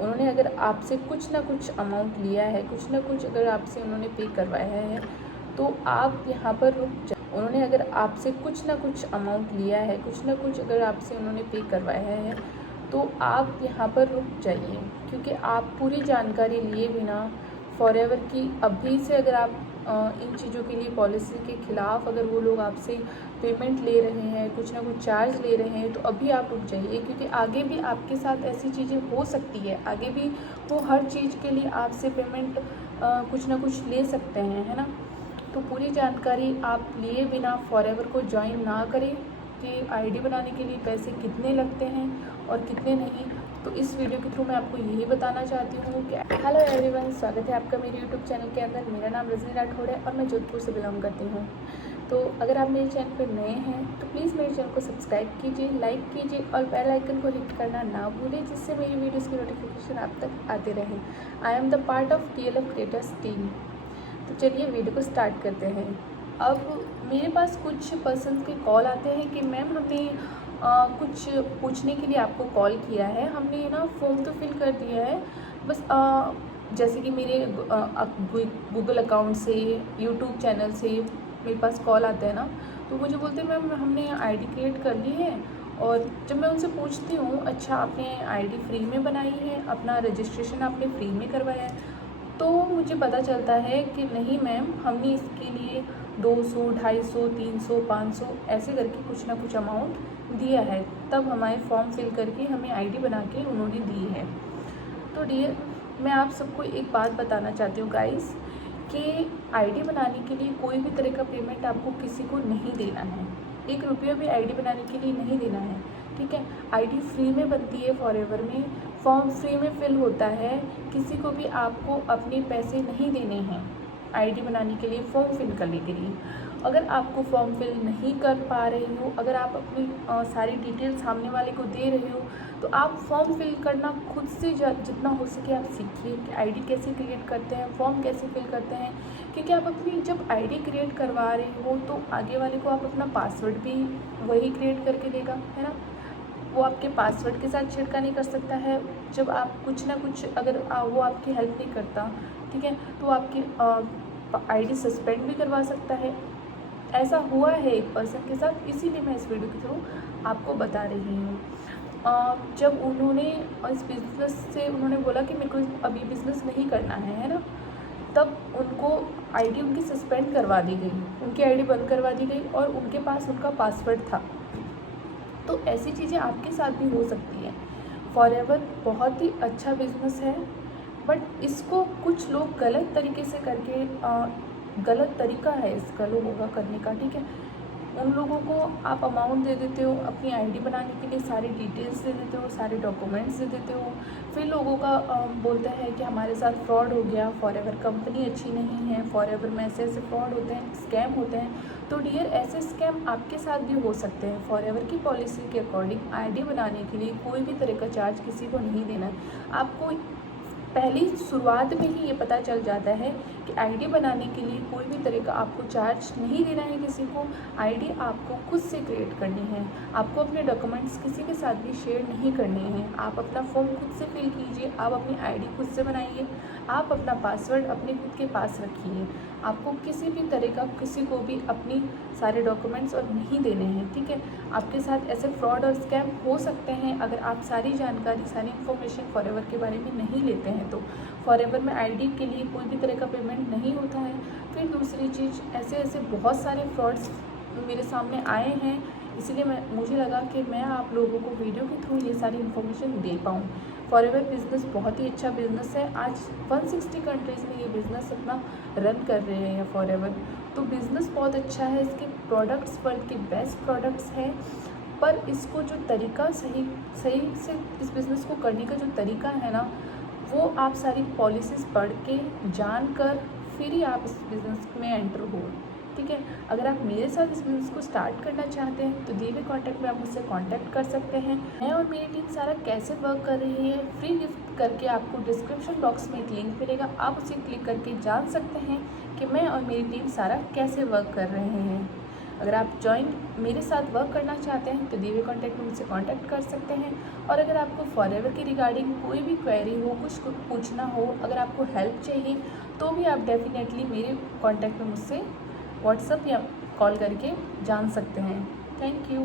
उन्होंने अगर आपसे कुछ ना कुछ अमाउंट लिया है, कुछ ना कुछ अगर आपसे उन्होंने पे करवाया है, तो आप यहाँ पर रुक जाइए। उन्होंने अगर आपसे कुछ ना कुछ अमाउंट लिया है, कुछ ना कुछ अगर आपसे उन्होंने पे करवाया है, तो आप यहाँ पर रुक जाइए, क्योंकि आप पूरी जानकारी लिए बिना फॉरएवर की अभी से अगर आप इन चीज़ों के लिए पॉलिसी के ख़िलाफ़ अगर वो लोग आपसे पेमेंट ले रहे हैं, कुछ ना कुछ चार्ज ले रहे हैं, तो अभी आप रुक जाइए, क्योंकि आगे भी आपके साथ ऐसी चीज़ें हो सकती है। आगे भी वो हर चीज़ के लिए आपसे पेमेंट कुछ ना कुछ ले सकते हैं, है ना। तो पूरी जानकारी आप लिए बिना फॉरएवर को ज्वाइन ना करें कि आईडी बनाने के लिए पैसे कितने लगते हैं और कितने नहीं। तो इस वीडियो के थ्रू मैं आपको यही बताना चाहती हूँ कि हेलो एवरीवन, स्वागत है आपका मेरे यूट्यूब चैनल के अंदर। मेरा नाम रजनी राठौड़ है और मैं जोधपुर से बिलोंग करती हूँ। तो अगर आप मेरे चैनल पर नए हैं तो प्लीज़ मेरे चैनल को सब्सक्राइब कीजिए, लाइक कीजिए और बेल आइकन को हिट करना ना भूलें, जिससे मेरी वीडियोज़ की नोटिफिकेशन आप तक आते रहे। I am the part of TLF creators team. तो चलिए वीडियो को स्टार्ट करते हैं। अब मेरे पास कुछ पर्सन के कॉल आते हैं कि मैम हमने कुछ पूछने के लिए आपको कॉल किया है, हमने ना फॉर्म तो फिल कर दिया है, बस जैसे कि मेरे गूगल अकाउंट से, यूट्यूब चैनल से मेरे पास कॉल आते हैं ना, तो मुझे बोलते हैं मैम हमने आईडी क्रिएट कर ली है। और जब मैं उनसे पूछती हूँ अच्छा आपने आईडी फ्री में बनाई है, अपना रजिस्ट्रेशन आपने फ्री में करवाया है, तो मुझे पता चलता है कि नहीं मैम, हमने इसके लिए 200, 250, 300, 500 ऐसे करके कुछ ना कुछ अमाउंट दिया है, तब हमारे फॉर्म फिल करके हमें आईडी बना के उन्होंने दी है। तो डियर, मैं आप सबको एक बात बताना चाहती हूँ गाइस, कि आईडी बनाने के लिए कोई भी तरह का पेमेंट आपको किसी को नहीं देना है। 1 रुपया भी आईडी बनाने के लिए नहीं देना है, ठीक है। आईडी फ्री में बनती है फॉरएवर में, फॉर्म फ्री में फिल होता है, किसी को भी आपको अपने पैसे नहीं देने हैं आईडी बनाने के लिए, फॉर्म फिल करने के लिए। अगर आपको फॉर्म फिल नहीं कर पा रहे हो, अगर आप अपनी सारी डिटेल सामने वाले को दे रहे हो, तो आप फॉर्म फिल करना खुद से जितना हो सके आप सीखिए कि आईडी कैसे क्रिएट करते हैं, फॉर्म कैसे फिल करते हैं। क्योंकि आप अपनी जब आईडी क्रिएट करवा रहे हो तो आगे वाले को आप अपना पासवर्ड भी वही क्रिएट करके देगा, है ना। वो आपके पासवर्ड के साथ छिड़का नहीं कर सकता है। जब आप कुछ ना कुछ अगर वो आपकी हेल्प नहीं करता, ठीक है, तो आपकी आईडी सस्पेंड भी करवा सकता है। ऐसा हुआ है एक पर्सन के साथ, इसीलिए मैं इस वीडियो के थ्रू आपको बता रही हूँ। जब उन्होंने इस बिज़नेस से उन्होंने बोला कि मेरे को अभी बिज़नेस नहीं करना है ना, तब उनको आईडी उनकी सस्पेंड करवा दी गई, उनकी आईडी बंद करवा दी गई और उनके पास उनका पासवर्ड था। तो ऐसी चीज़ें आपके साथ भी हो सकती हैं। फॉरएवर बहुत ही अच्छा बिज़नेस है, बट इसको कुछ लोग गलत तरीके से करके गलत तरीका है इसका लोगों का करने का, ठीक है। उन लोगों को आप अमाउंट दे देते हो, अपनी आईडी बनाने के लिए सारी डिटेल्स दे देते हो, सारे डॉक्यूमेंट्स दे देते हो, फिर लोगों का बोलते हैं कि हमारे साथ फ्रॉड हो गया, फॉरएवर कंपनी अच्छी नहीं है, फॉरएवर में ऐसे ऐसे फ्रॉड होते हैं, स्कैम होते हैं। तो डियर, ऐसे स्कैम आपके साथ भी हो सकते हैं। फॉरएवर की पॉलिसी के अकॉर्डिंग आईडी बनाने के लिए कोई भी तरह का चार्ज किसी को नहीं देना है। आपको पहली शुरुआत में ही ये पता चल जाता है कि आईडी बनाने के लिए कोई भी तरह का आपको चार्ज नहीं देना है किसी को। आईडी आपको खुद से क्रिएट करनी है, आपको अपने डॉक्यूमेंट्स किसी के साथ भी शेयर नहीं करने हैं। आप अपना फॉर्म खुद से फिल कीजिए, आप अपनी आईडी खुद से बनाइए, आप अपना पासवर्ड अपने खुद के पास रखिए। आपको किसी भी तरह का किसी को भी अपनी सारे डॉक्यूमेंट्स और नहीं देने हैं, ठीक है। आपके साथ ऐसे फ्रॉड और स्कैम हो सकते हैं अगर आप सारी जानकारी, सारी इन्फॉर्मेशन फॉरएवर के बारे में नहीं लेते हैं। तो फॉरएवर में आईडी के लिए कोई भी तरह का पेमेंट नहीं होता है। फिर दूसरी चीज़, ऐसे ऐसे बहुत सारे फ्रॉड्स मेरे सामने आए हैं, इसलिए मुझे लगा कि मैं आप लोगों को वीडियो के थ्रू ये सारी इन्फॉर्मेशन दे पाऊँ। फॉरएवर बिज़नेस बहुत ही अच्छा बिज़नेस है। आज 160 कंट्रीज़ में ये बिज़नेस अपना रन कर रहे हैं फॉरएवर। तो बिज़नेस बहुत अच्छा है, इसके प्रोडक्ट्स वर्ल्ड के बेस्ट प्रोडक्ट्स हैं, पर इसको जो तरीका सही से इस बिज़नेस को करने का जो तरीका है ना, वो आप सारी पॉलिसीज़ पढ़ के जान कर फिर ही आप इस बिज़नेस में एंटर हो, ठीक है। अगर आप मेरे साथ इस बिज़नेस को स्टार्ट करना चाहते हैं तो दिए हुए कॉन्टैक्ट में आप मुझसे कॉन्टैक्ट कर सकते हैं। मैं और मेरी टीम सारा कैसे वर्क कर रही है, फ्री गिफ्ट करके आपको डिस्क्रिप्शन बॉक्स में एक लिंक मिलेगा, आप उसे क्लिक करके जान सकते हैं कि मैं और मेरी टीम सारा कैसे वर्क कर रहे हैं। अगर आप मेरे साथ वर्क करना चाहते हैं तो दिए हुए कॉन्टैक्ट में मुझसे कॉन्टैक्ट कर सकते हैं। और अगर आपको फॉरएवर की रिगार्डिंग कोई भी क्वेरी हो, कुछ पूछना हो, अगर आपको हेल्प चाहिए तो भी आप डेफिनेटली मेरे कॉन्टैक्ट में मुझसे व्हाट्सएप या कॉल करके जान सकते हैं। Thank you.